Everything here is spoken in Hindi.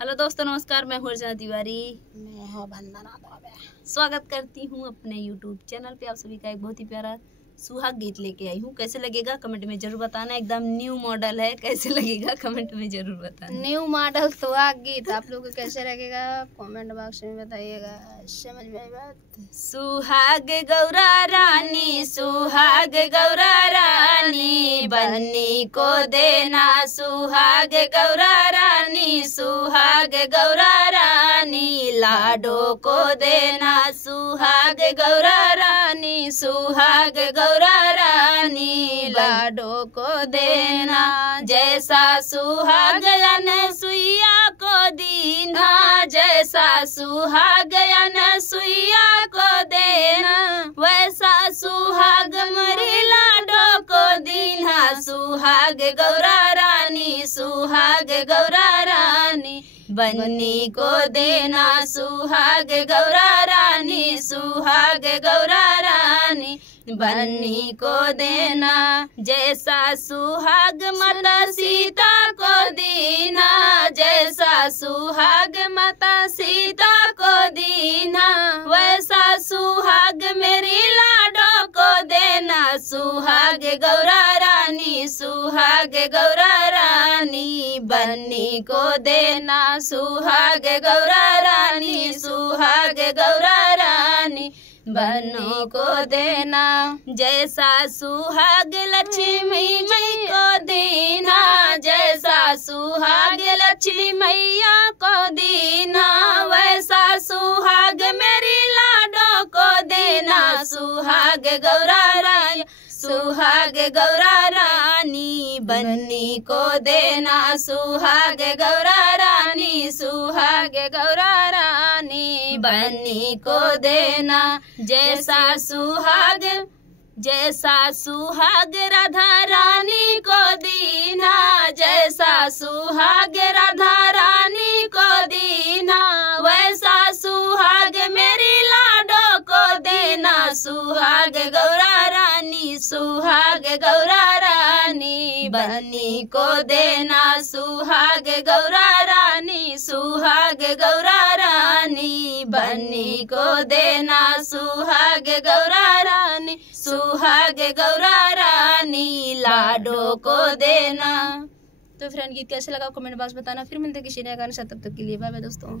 हेलो दोस्तों, नमस्कार। मैं हूँ अर्चना तिवारी। मैं हूँ वंदना दुबे। स्वागत करती हूँ अपने यूट्यूब चैनल पे। आप सभी का एक बहुत ही प्यारा सुहाग गीत लेके आई हूँ। कैसे लगेगा कमेंट में जरूर बताना। एकदम न्यू मॉडल है, कैसे लगेगा कमेंट में जरूर बताना। न्यू मॉडल सुहाग गीत आप लोग को कैसे लगेगा कमेंट बॉक्स में बताइएगा। समझ में आई बात? सुहाग गौरा रानी, सुहाग गौरा रानी, बन्नी को देना सुहाग गौरा रानी, सुहाग गौरा रानी, लाडो को देना सुहाग गौरा रानी, सुहाग गौरा रानी, लाडो को देना। जैसा सुहाग अनसुईया को दीना, जैसा सुहाग अनसुईया को देना, वैसा सुहाग मरी लाडो को दीना। सुहाग गौरा रानी, सुहाग गौरा रानी, बन्नी को देना सुहाग गौरा रानी, सुहाग गौरा रानी, बन्नी को देना। जैसा सुहाग माता सीता को दीना, जैसा सुहाग माता सीता को दीना, वैसा सुहाग मेरी लाडो को देना। सुहाग गौरा रानी, सुहाग गौरा रानी, बन्नी को देना सुहाग गौरा रानी, सुहाग गौरा रानी, बन्नी को देना। जैसा सुहाग लक्ष्मी मई को दीना, जैसा सुहाग लक्ष्मी मैया को दीना, वैसा सुहाग मेरी लाडो को देना। सुहाग गौरा रानी, सुहाग गौरा रानी, बन्नी को देना सुहाग गौरा रानी, सुहाग गौरा रानी, बन्नी को देना। जैसा सुहाग, जैसा सुहाग राधा रानी को दीना, जैसा सुहाग राधा रानी को दीना, वैसा सुहाग मेरी लाडो को देना। सुहाग गौरा रानी, सुहाग गौरा रानी, बन्नी को देना सुहाग गौरा रानी, सुहाग गौरा रानी, बन्नी को देना सुहाग गौरा रानी, सुहाग गौरा रानी, लाडो को देना। तो फ्रेंड, गीत कैसे लगा कमेंट बॉक्स बताना। फिर मिलते किसी नए गाने से, तब तक के लिए बाय बाय दोस्तों।